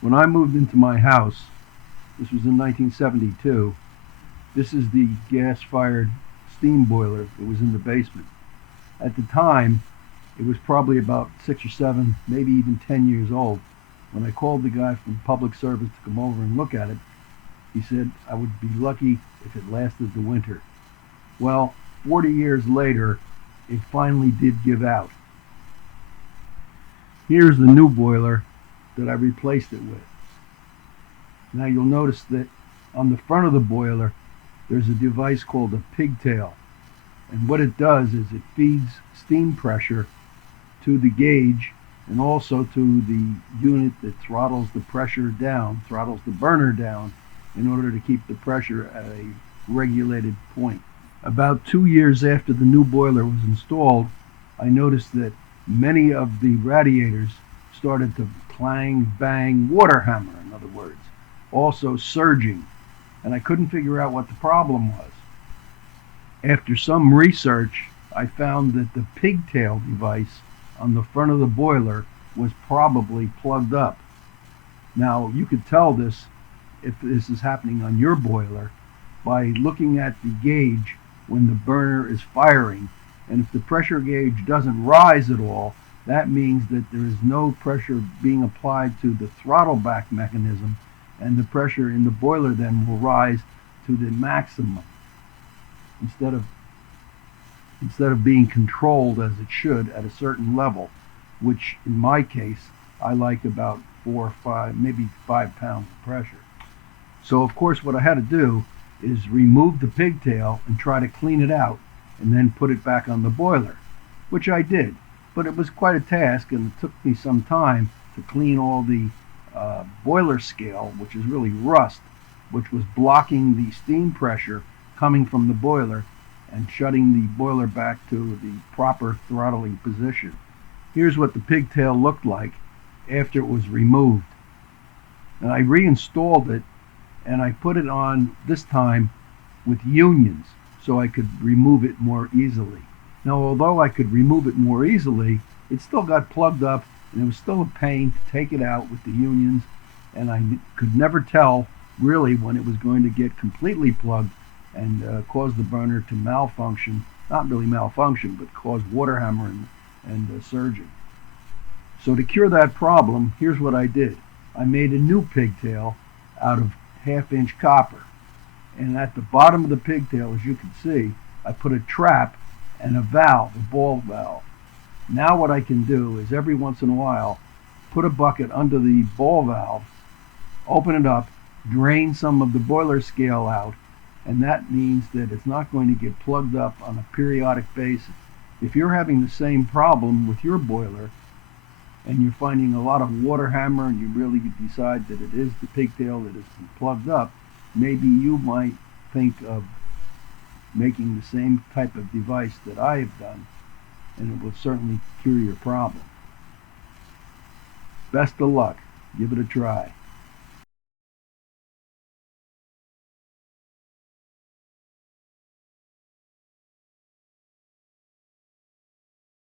When I moved into my house, this was in 1972, this is the gas-fired steam boiler that was in the basement. At the time, it was probably about 6 or 7, maybe even 10 years old. When I called the guy from public service to come over and look at it, he said I would be lucky if it lasted the winter. Well, 40 years later, it finally did give out. Here's the new boiler that I replaced it with. Now you'll notice that on the front of the boiler, there's a device called a pigtail. And what it does is it feeds steam pressure to the gauge and also to the unit that throttles the pressure down, throttles the burner down, in order to keep the pressure at a regulated point. About 2 years after the new boiler was installed, I noticed that many of the radiators started to clang, bang, water hammer, in other words, also surging, and I couldn't figure out what the problem was. After some research, I found that the pigtail device on the front of the boiler was probably plugged up. Now, you could tell this, if this is happening on your boiler, by looking at the gauge when the burner is firing. And if the pressure gauge doesn't rise at all, that means that there is no pressure being applied to the throttle back mechanism, and the pressure in the boiler then will rise to the maximum instead of being controlled as it should at a certain level, which in my case I like about 4 or 5, maybe 5 pounds of pressure. So of course what I had to do is remove the pigtail and try to clean it out and then put it back on the boiler, which I did. But it was quite a task, and it took me some time to clean all the boiler scale, which is really rust, which was blocking the steam pressure coming from the boiler and shutting the boiler back to the proper throttling position. Here's what the pigtail looked like after it was removed. And I reinstalled it, and I put it on this time with unions so I could remove it more easily. Now, although I could remove it more easily, it still got plugged up, and it was still a pain to take it out with the unions, and I could never tell really when it was going to get completely plugged and cause the burner to malfunction. Not really malfunction, but cause water hammering and surging. So to cure that problem, here's what I did. I made a new pigtail out of 1/2-inch copper, and at the bottom of the pigtail, as you can see, I put a trap and a valve, a ball valve. Now what I can do is every once in a while put a bucket under the ball valve, open it up, drain some of the boiler scale out, and that means that it's not going to get plugged up on a periodic basis. If you're having the same problem with your boiler and you're finding a lot of water hammer and you really decide that it is the pigtail that has been plugged up, maybe you might think of making the same type of device that I have done, and it will certainly cure your problem. Best of luck. Give it a try.